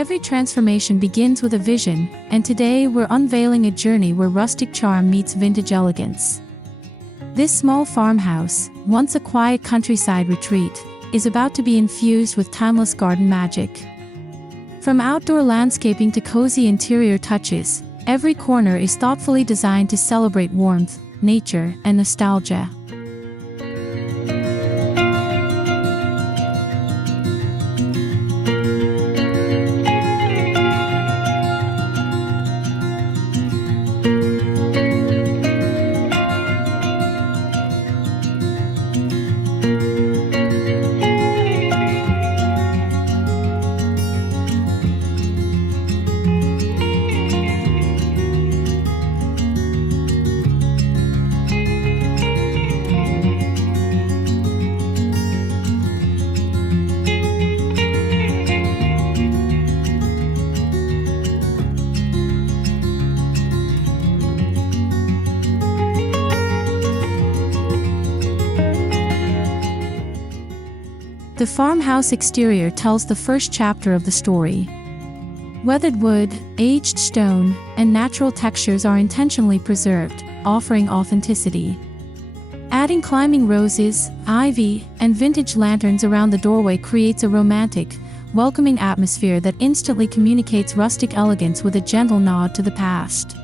Every transformation begins with a vision, and today we're unveiling a journey where rustic charm meets vintage elegance. This small farmhouse, once a quiet countryside retreat, is about to be infused with timeless garden magic. From outdoor landscaping to cozy interior touches, every corner is thoughtfully designed to celebrate warmth, nature, and nostalgia. The farmhouse exterior tells the first chapter of the story. Weathered wood, aged stone, and natural textures are intentionally preserved, offering authenticity. Adding climbing roses, ivy, and vintage lanterns around the doorway creates a romantic, welcoming atmosphere that instantly communicates rustic elegance with a gentle nod to the past.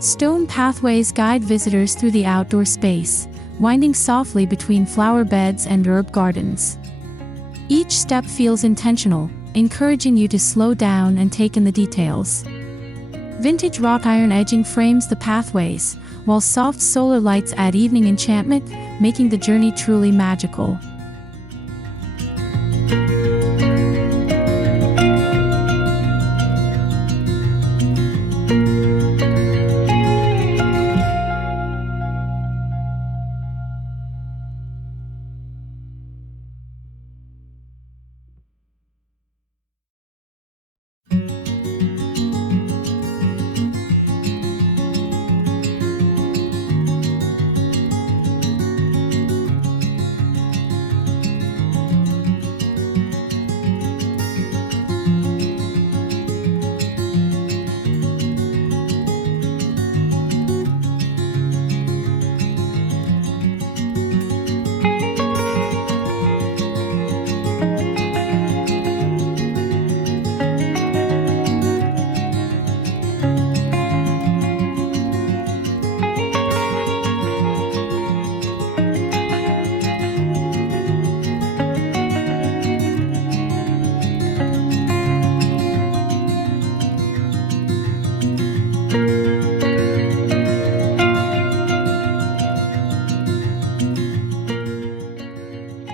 Stone pathways guide visitors through the outdoor space, winding softly between flower beds and herb gardens. Each step feels intentional, encouraging you to slow down and take in the details. Vintage wrought-iron edging frames the pathways, while soft solar lights add evening enchantment, making the journey truly magical.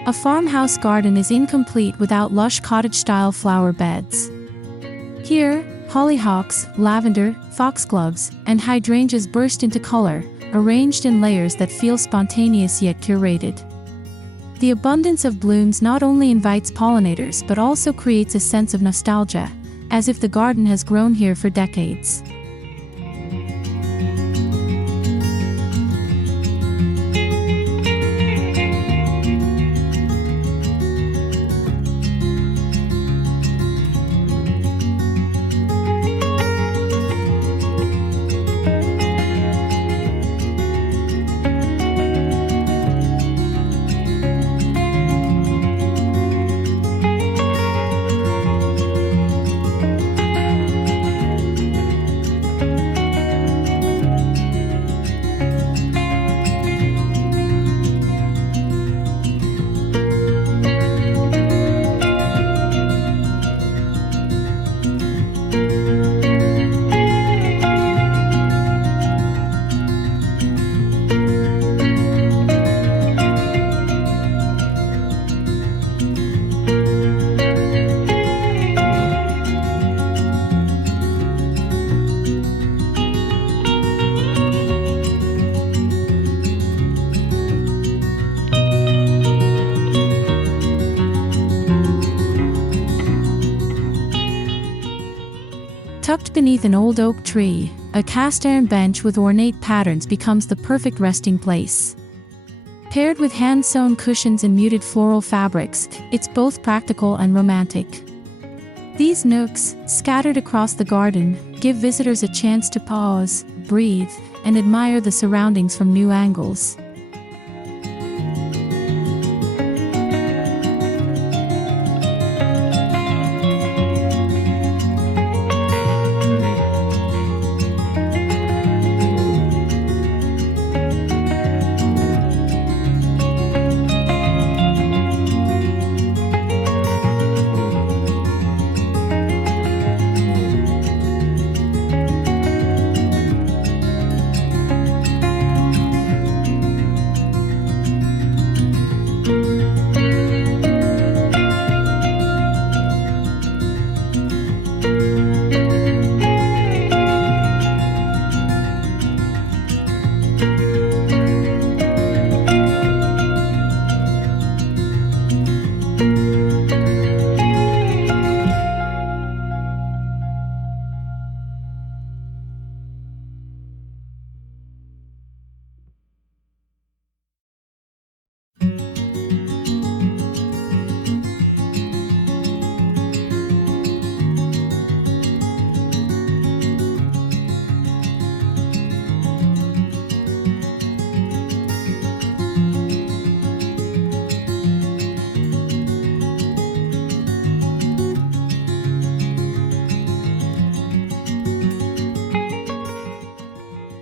A farmhouse garden is incomplete without lush cottage-style flower beds. Here, hollyhocks, lavender, foxgloves, and hydrangeas burst into color, arranged in layers that feel spontaneous yet curated. The abundance of blooms not only invites pollinators but also creates a sense of nostalgia, as if the garden has grown here for decades. beneath an old oak tree, a cast-iron bench with ornate patterns becomes the perfect resting place. Paired with hand-sewn cushions and muted floral fabrics, it's both practical and romantic. These nooks, scattered across the garden, give visitors a chance to pause, breathe, and admire the surroundings from new angles.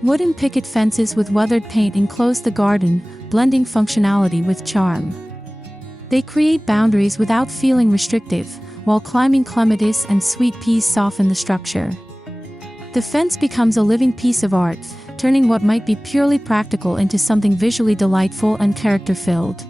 Wooden picket fences with weathered paint enclose the garden, blending functionality with charm. They create boundaries without feeling restrictive, while climbing clematis and sweet peas soften the structure. The fence becomes a living piece of art, turning what might be purely practical into something visually delightful and character-filled.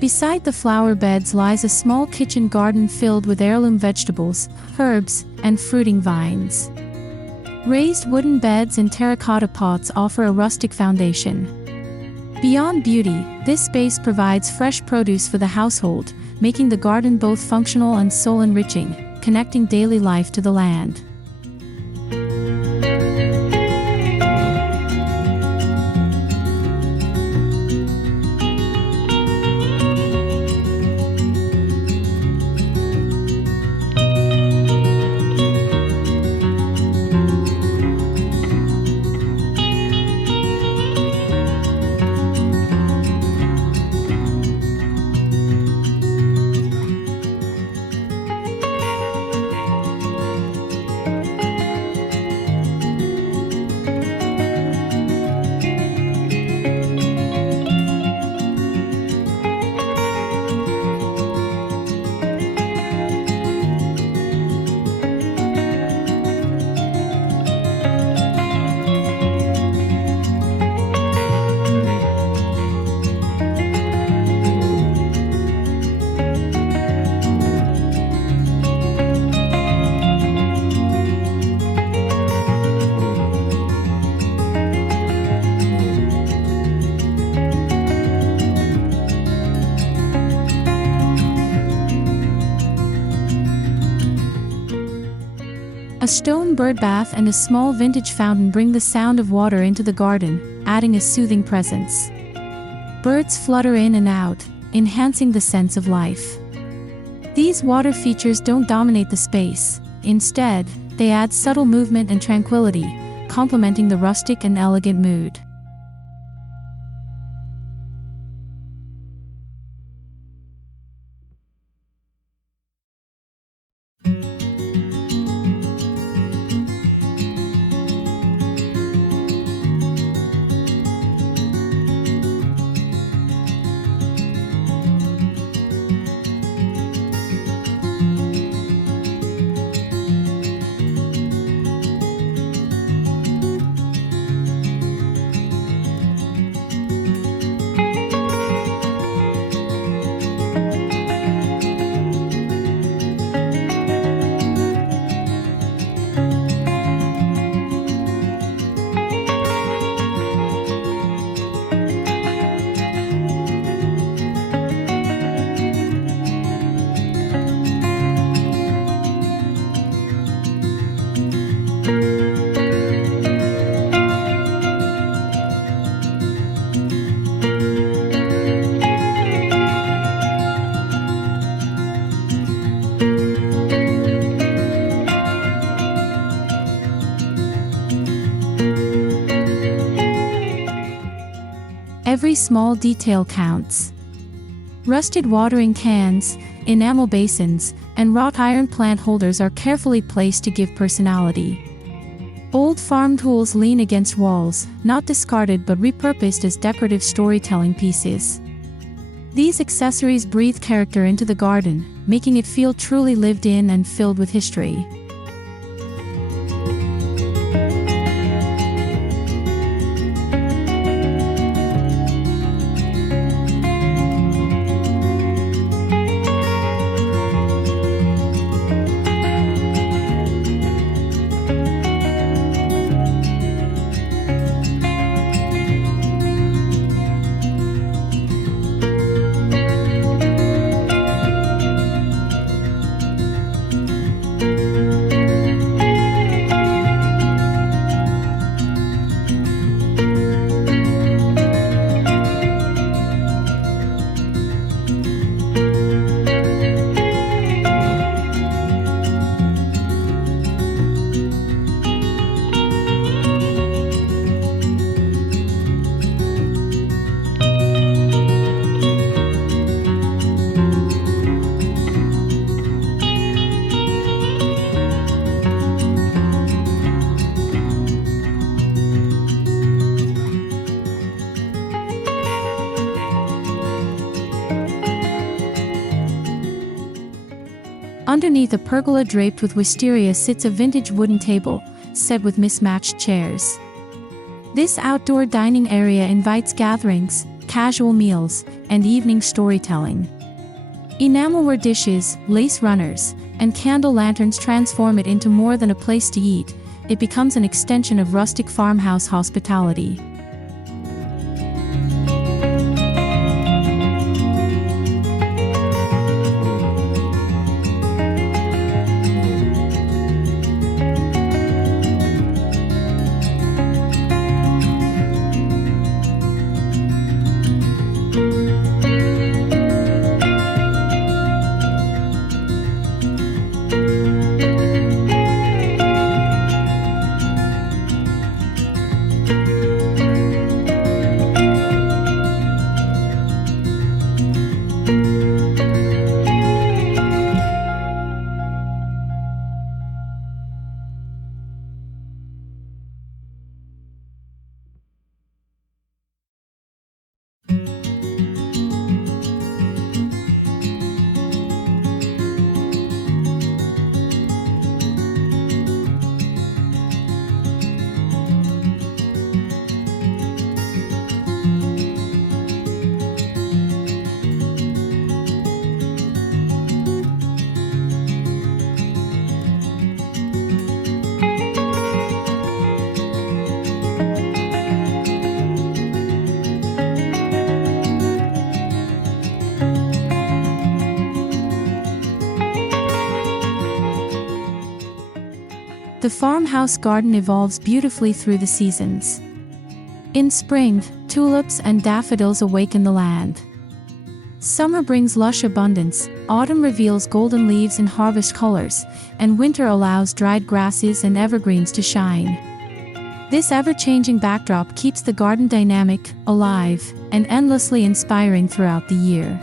Beside the flower beds lies a small kitchen garden filled with heirloom vegetables, herbs, and fruiting vines. Raised wooden beds and terracotta pots offer a rustic foundation. Beyond beauty, this space provides fresh produce for the household, making the garden both functional and soul-enriching, connecting daily life to the land. A stone bird bath and a small vintage fountain bring the sound of water into the garden, adding a soothing presence. Birds flutter in and out, enhancing the sense of life. These water features don't dominate the space. Instead, they add subtle movement and tranquility, complementing the rustic and elegant mood. Every small detail counts. Rusted watering cans, enamel basins, and wrought iron plant holders are carefully placed to give personality. Old farm tools lean against walls, not discarded but repurposed as decorative storytelling pieces. These accessories breathe character into the garden, making it feel truly lived in and filled with history. Underneath a pergola draped with wisteria sits a vintage wooden table, set with mismatched chairs. This outdoor dining area invites gatherings, casual meals, and evening storytelling. Enamelware dishes, lace runners, and candle lanterns transform it into more than a place to eat. It becomes an extension of rustic farmhouse hospitality. The farmhouse garden evolves beautifully through the seasons. In spring, tulips and daffodils awaken the land. Summer brings lush abundance, autumn reveals golden leaves and harvest colors, and winter allows dried grasses and evergreens to shine. This ever-changing backdrop keeps the garden dynamic, alive, and endlessly inspiring throughout the year.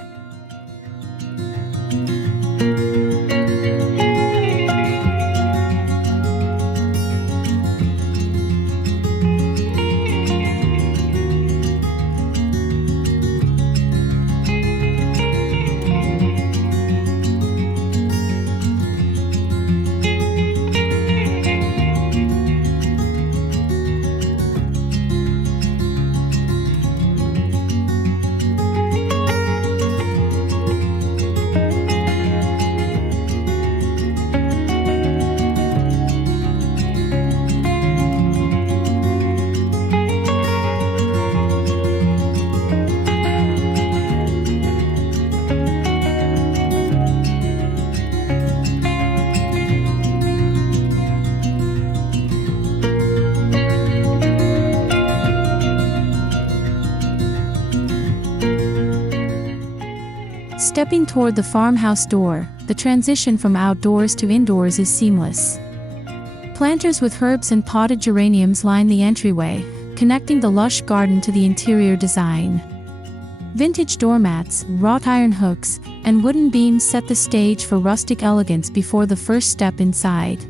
Stepping toward the farmhouse door, the transition from outdoors to indoors is seamless. Planters with herbs and potted geraniums line the entryway, connecting the lush garden to the interior design. Vintage doormats, wrought-iron hooks, and wooden beams set the stage for rustic elegance before the first step inside.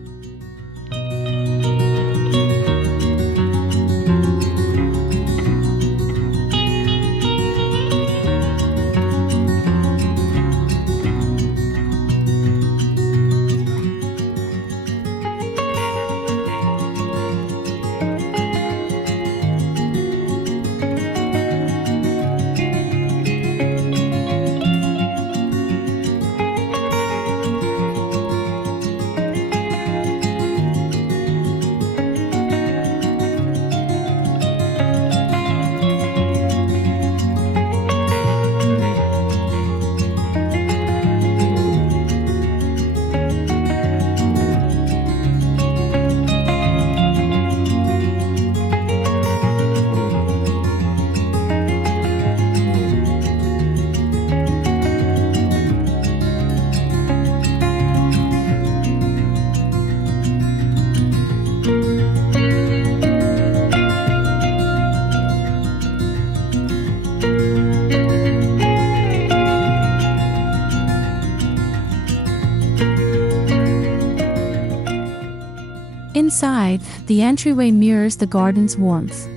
Inside, the entryway mirrors the garden's warmth.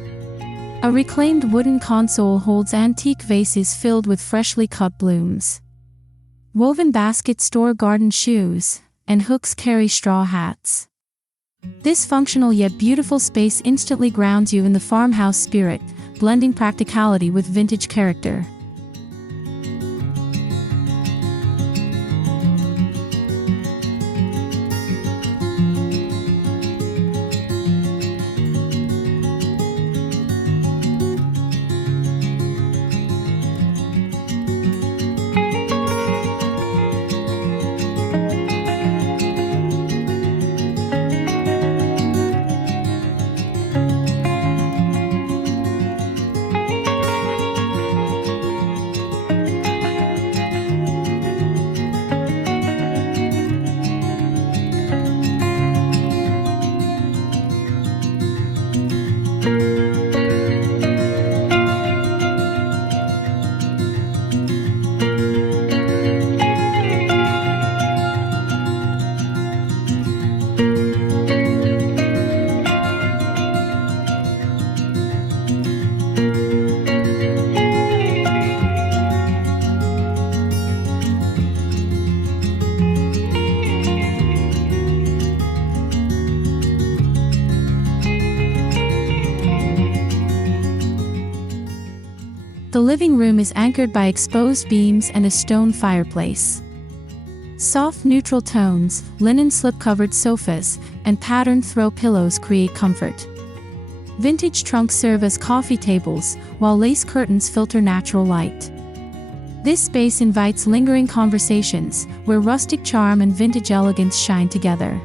A reclaimed wooden console holds antique vases filled with freshly cut blooms. Woven baskets store garden shoes, and hooks carry straw hats. This functional yet beautiful space instantly grounds you in the farmhouse spirit, blending practicality with vintage character. The living room is anchored by exposed beams and a stone fireplace. Soft neutral tones, linen slip-covered sofas, and patterned throw pillows create comfort. Vintage trunks serve as coffee tables, while lace curtains filter natural light. This space invites lingering conversations, where rustic charm and vintage elegance shine together.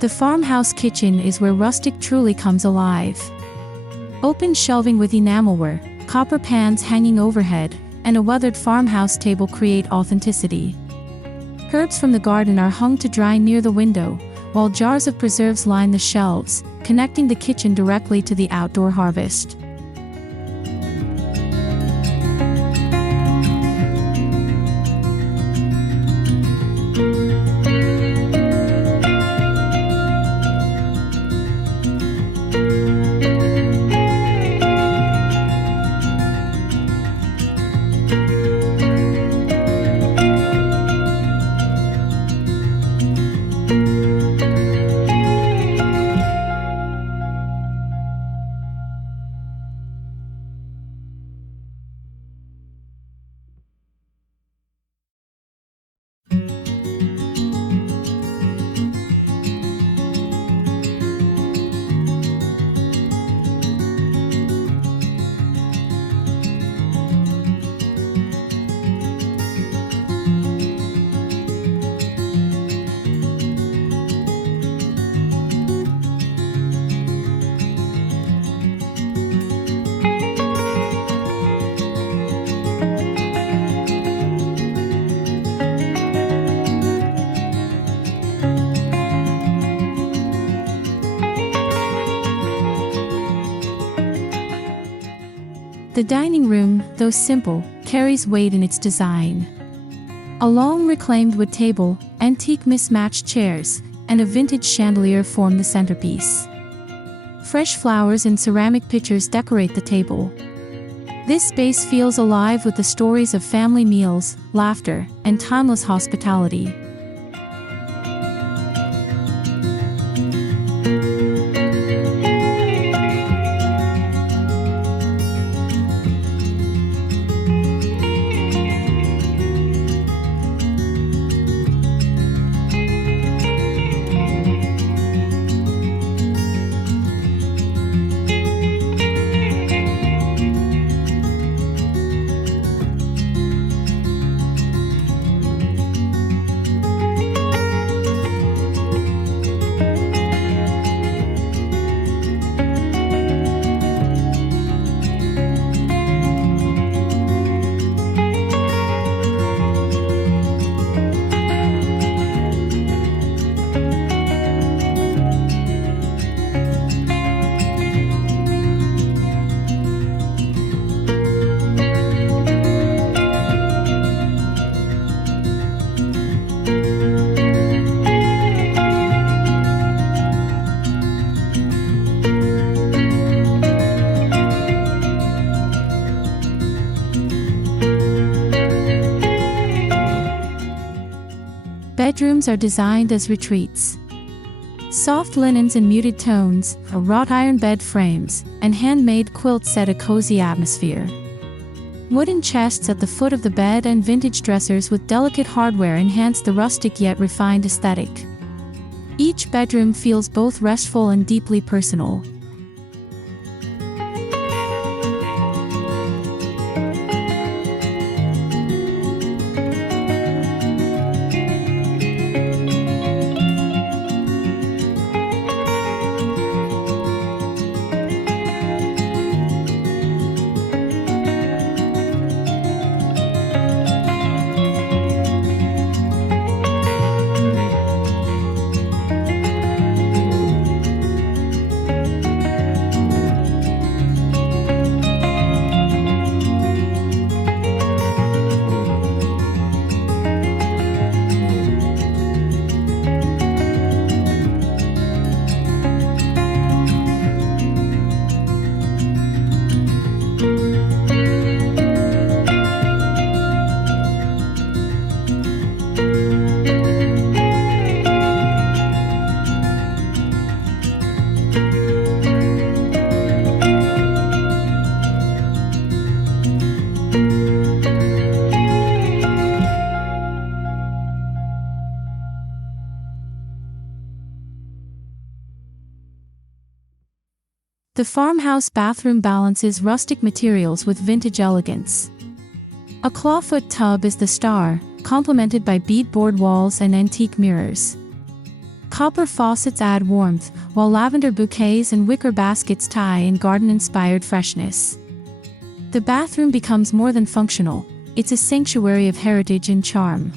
The farmhouse kitchen is where rustic truly comes alive. Open shelving with enamelware, copper pans hanging overhead, and a weathered farmhouse table create authenticity. Herbs from the garden are hung to dry near the window, while jars of preserves line the shelves, connecting the kitchen directly to the outdoor harvest. The dining room, though simple, carries weight in its design. A long reclaimed wood table, antique mismatched chairs, and a vintage chandelier form the centerpiece. Fresh flowers in ceramic pitchers decorate the table. This space feels alive with the stories of family meals, laughter, and timeless hospitality. Bedrooms are designed as retreats. Soft linens in muted tones, wrought-iron bed frames, and handmade quilts set a cozy atmosphere. Wooden chests at the foot of the bed and vintage dressers with delicate hardware enhance the rustic yet refined aesthetic. Each bedroom feels both restful and deeply personal. The farmhouse bathroom balances rustic materials with vintage elegance. A clawfoot tub is the star, complemented by beadboard walls and antique mirrors. Copper faucets add warmth, while lavender bouquets and wicker baskets tie in garden-inspired freshness. The bathroom becomes more than functional, it's a sanctuary of heritage and charm.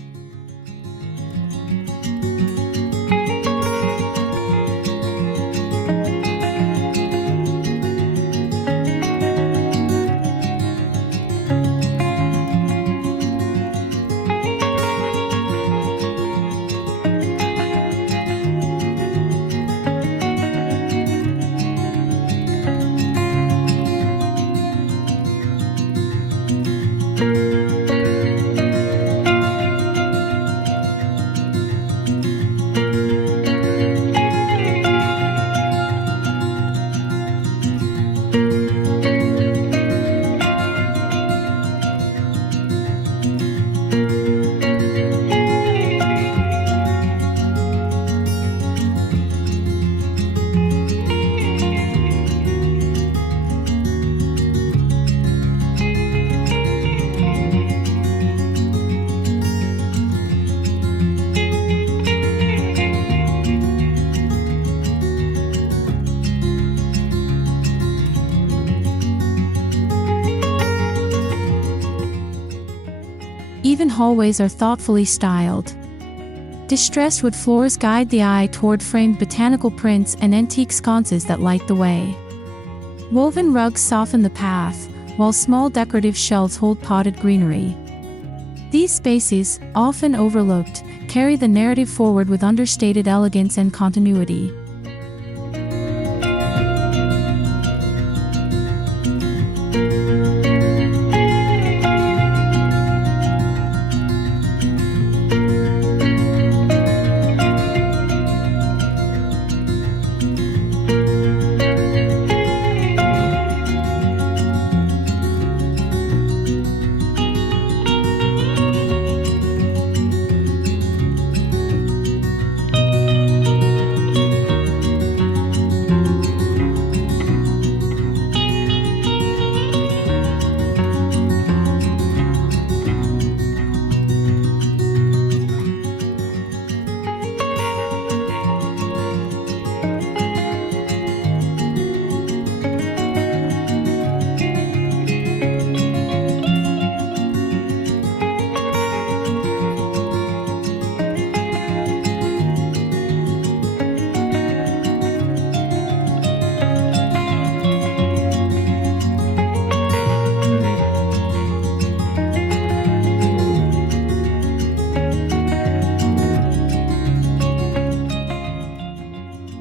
Even hallways are thoughtfully styled. Distressed wood floors guide the eye toward framed botanical prints and antique sconces that light the way. Woven rugs soften the path, while small decorative shelves hold potted greenery. These spaces, often overlooked, carry the narrative forward with understated elegance and continuity.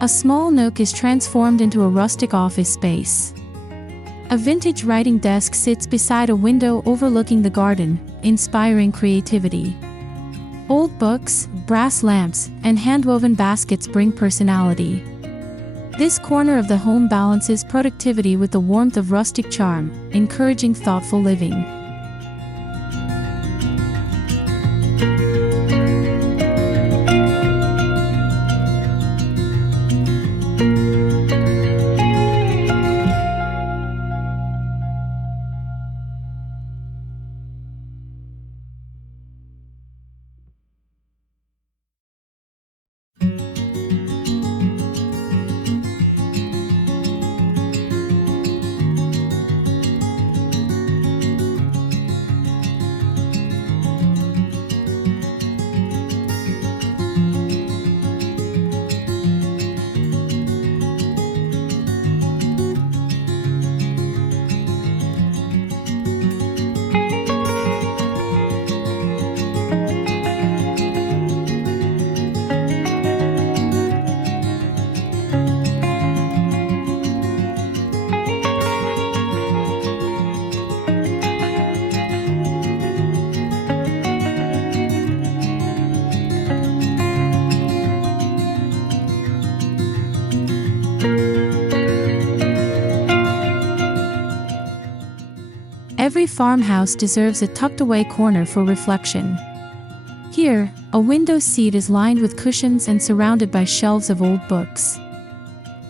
A small nook is transformed into a rustic office space. A vintage writing desk sits beside a window overlooking the garden, inspiring creativity. Old books, brass lamps, and hand-woven baskets bring personality. This corner of the home balances productivity with the warmth of rustic charm, encouraging thoughtful living. Every farmhouse deserves a tucked-away corner for reflection. Here, a window seat is lined with cushions and surrounded by shelves of old books.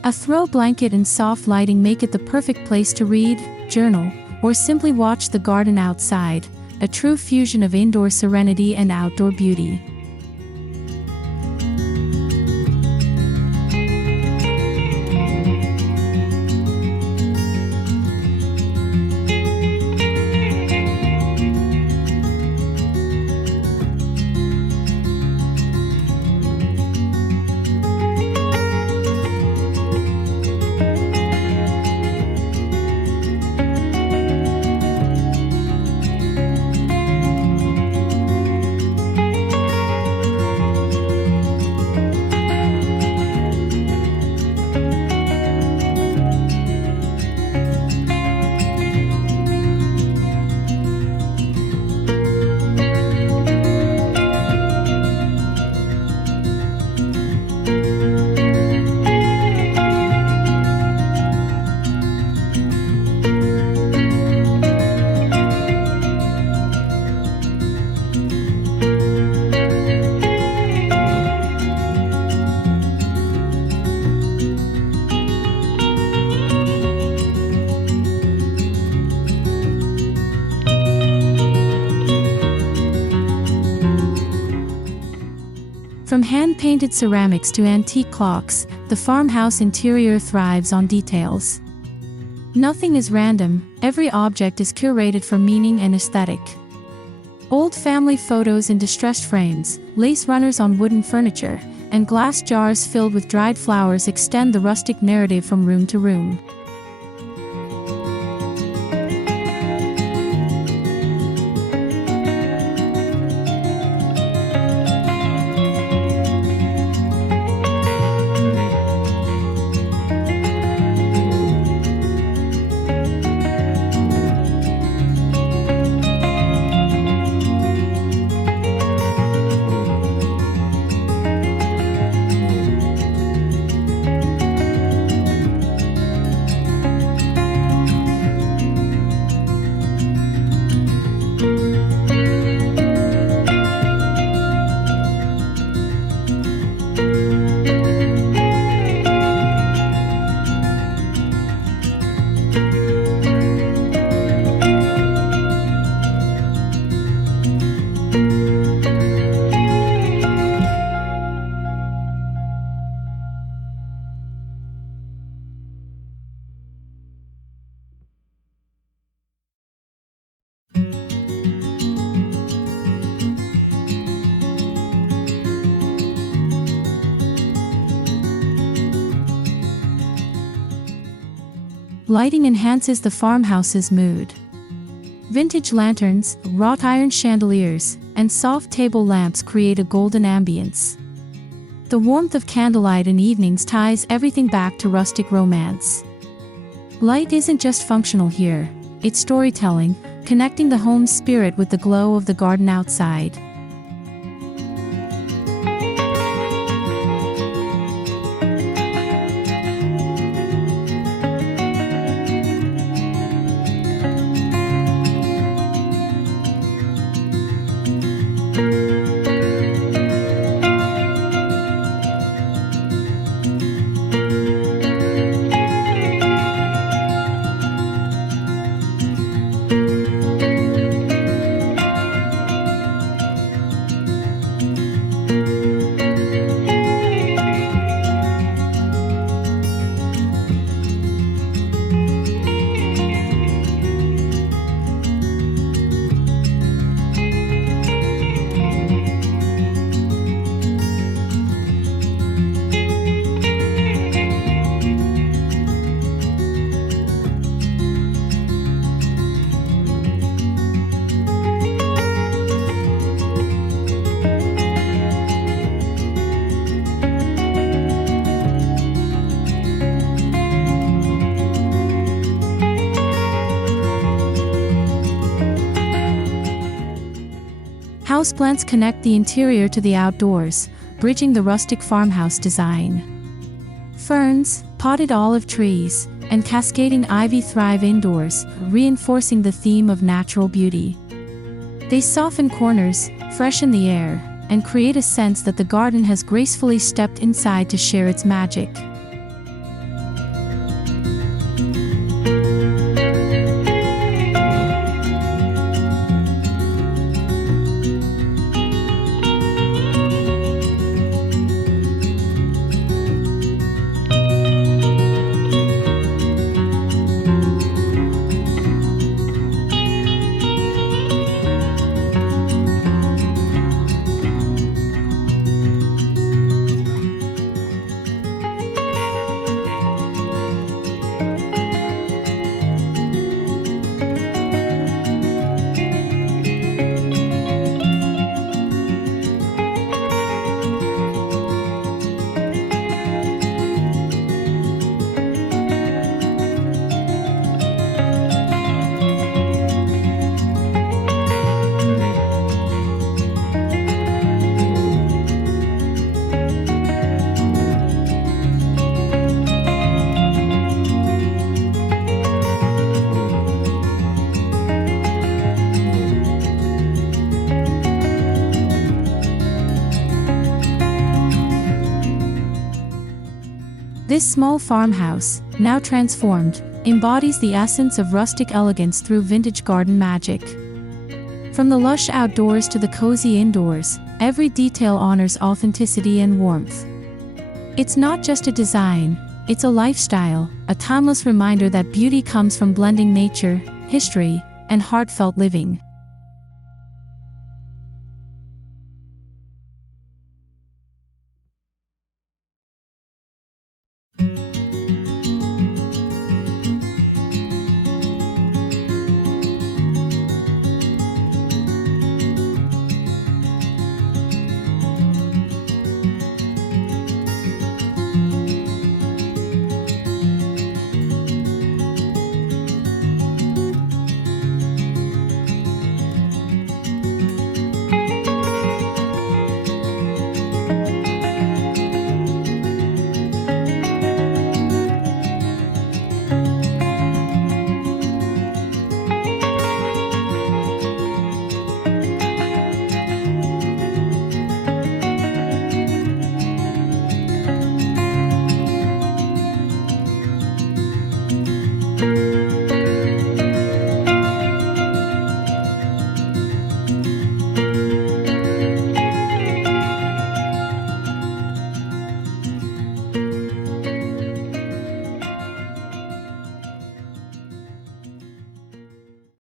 A throw blanket and soft lighting make it the perfect place to read, journal, or simply watch the garden outside, a true fusion of indoor serenity and outdoor beauty. From hand-painted ceramics to antique clocks, the farmhouse interior thrives on details. Nothing is random, every object is curated for meaning and aesthetic. Old family photos in distressed frames, lace runners on wooden furniture, and glass jars filled with dried flowers extend the rustic narrative from room to room. Lighting enhances the farmhouse's mood. Vintage lanterns, wrought-iron chandeliers, and soft table lamps create a golden ambience. The warmth of candlelight in evenings ties everything back to rustic romance. Light isn't just functional here, it's storytelling, connecting the home's spirit with the glow of the garden outside. Houseplants connect the interior to the outdoors, bridging the rustic farmhouse design. Ferns, potted olive trees, and cascading ivy thrive indoors, reinforcing the theme of natural beauty. They soften corners, freshen the air, and create a sense that the garden has gracefully stepped inside to share its magic. This small farmhouse, now transformed, embodies the essence of rustic elegance through vintage garden magic. From the lush outdoors to the cozy indoors, every detail honors authenticity and warmth. It's not just a design, it's a lifestyle, a timeless reminder that beauty comes from blending nature, history, and heartfelt living.